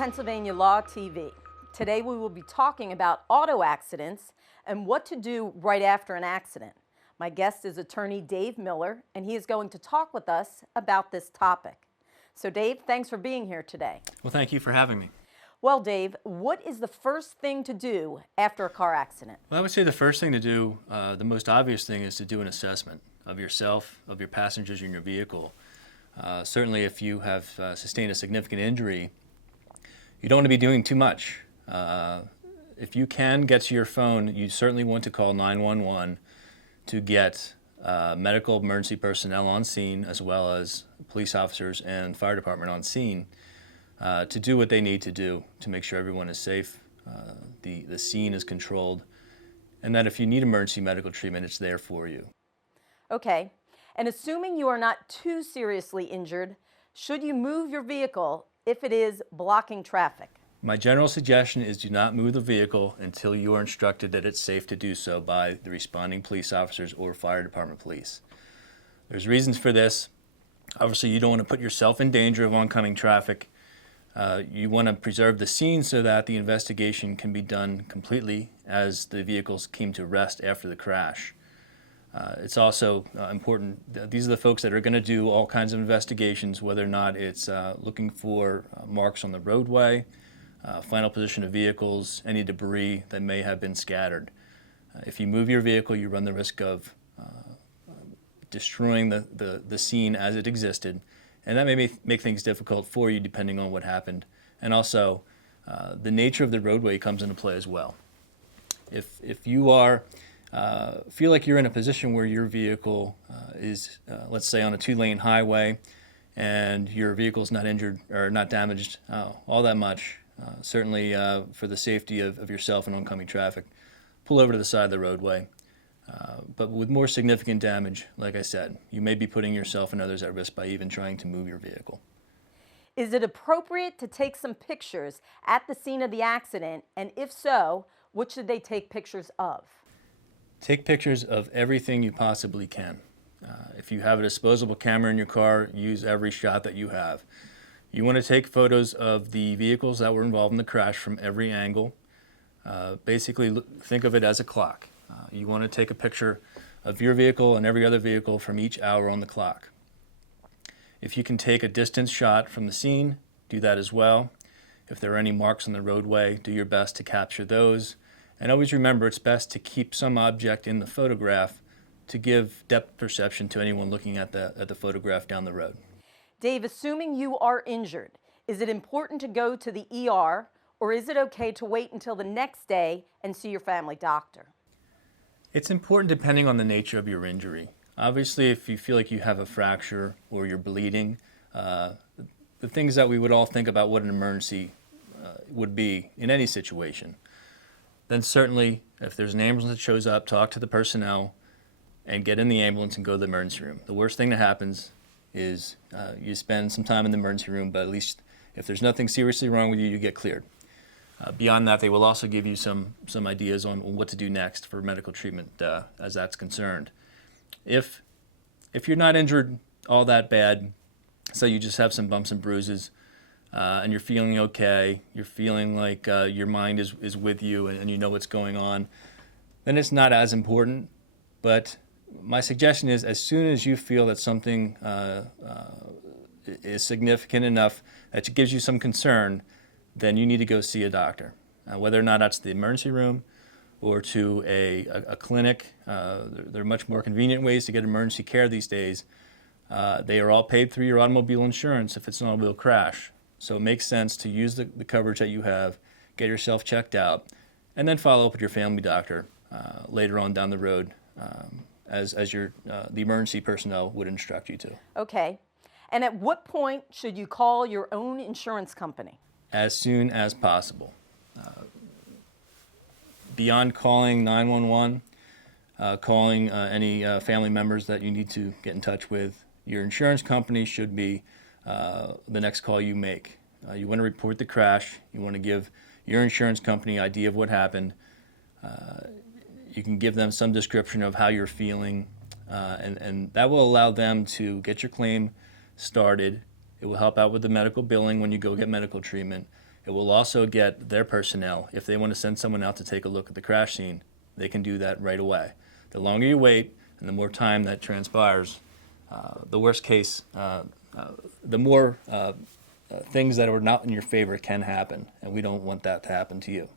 Pennsylvania Law TV. Today we will be talking about auto accidents and what to do right after an accident. My guest is attorney Dave Miller, and he is going to talk with us about this topic. So Dave, thanks for being here today. Well, thank you for having me. Well, Dave, what is the first thing to do after a car accident? Well, I would say the first thing to do, the most obvious thing, is to do an assessment of yourself, of your passengers in your vehicle. Certainly if you have sustained a significant injury, you don't want to be doing too much. If you can get to your phone, you certainly want to call 911 to get medical emergency personnel on scene, as well as police officers and fire department on scene to do what they need to do to make sure everyone is safe, the scene is controlled, and that if you need emergency medical treatment, it's there for you. Okay, and assuming you are not too seriously injured, should you move your vehicle if it is blocking traffic? My general suggestion is do not move the vehicle until you are instructed that it's safe to do so by the responding police officers or fire department police. There's reasons for this. Obviously, you don't want to put yourself in danger of oncoming traffic. You want to preserve the scene so that the investigation can be done completely as the vehicles came to rest after the crash. It's also important, these are the folks that are going to do all kinds of investigations, whether or not it's looking for marks on the roadway, final position of vehicles, any debris that may have been scattered. If you move your vehicle, you run the risk of destroying the scene as it existed, and that may make things difficult for you depending on what happened. And also, the nature of the roadway comes into play as well. If you are feel like you're in a position where your vehicle is, let's say, on a two-lane highway, and your vehicle is not injured or not damaged all that much, certainly for the safety of yourself and oncoming traffic, pull over to the side of the roadway. But with more significant damage, like I said, you may be putting yourself and others at risk by even trying to move your vehicle. Is it appropriate to take some pictures at the scene of the accident, and if so, what should they take pictures of? Take pictures of everything you possibly can. If you have a disposable camera in your car, use every shot that you have. You want to take photos of the vehicles that were involved in the crash from every angle. Basically, think of it as a clock. You want to take a picture of your vehicle and every other vehicle from each hour on the clock. If you can take a distance shot from the scene, do that as well. If there are any marks on the roadway, do your best to capture those. And always remember, it's best to keep some object in the photograph to give depth perception to anyone looking at the photograph down the road. Dave, assuming you are injured, is it important to go to the ER, or is it okay to wait until the next day and see your family doctor? It's important depending on the nature of your injury. Obviously, if you feel like you have a fracture or you're bleeding, the things that we would all think about what an emergency would be in any situation, then certainly, if there's an ambulance that shows up, talk to the personnel and get in the ambulance and go to the emergency room. The worst thing that happens is you spend some time in the emergency room, but at least if there's nothing seriously wrong with you, you get cleared. Beyond that, they will also give you some ideas on what to do next for medical treatment as that's concerned. If you're not injured all that bad, so you just have some bumps and bruises, and you're feeling okay, you're feeling like your mind is with you and you know what's going on, then it's not as important. But my suggestion is, as soon as you feel that something is significant enough that it gives you some concern, then you need to go see a doctor. Whether or not that's the emergency room or to a clinic, there are much more convenient ways to get emergency care these days. They are all paid through your automobile insurance if it's an automobile crash. So it makes sense to use the coverage that you have, get yourself checked out, and then follow up with your family doctor later on down the road as the emergency personnel would instruct you to. Okay. And at what point should you call your own insurance company? As soon as possible. Beyond calling 911, calling any family members that you need to get in touch with, your insurance company should be the next call you make. You want to report the crash. You want to give your insurance company an idea of what happened. You can give them some description of how you're feeling, and that will allow them to get your claim started. It will help out with the medical billing when you go get medical treatment. It will also get their personnel, if they want to send someone out to take a look at the crash scene, they can do that right away. The longer you wait and the more time that transpires, the worst case, the more things that are not in your favor can happen, and we don't want that to happen to you.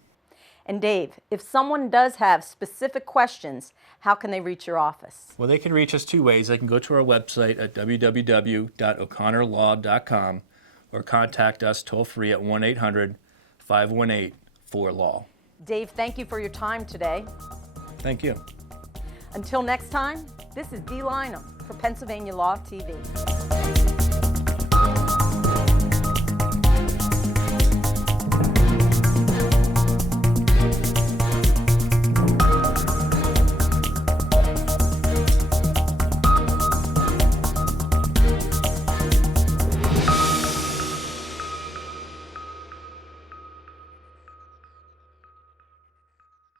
And Dave, if someone does have specific questions, how can they reach your office? Well, they can reach us two ways. They can go to our website at www.o'connorlaw.com or contact us toll-free at 1-800-518-4LAW. Dave, thank you for your time today. Thank you. Until next time, this is Dee Lynham for Pennsylvania Law TV.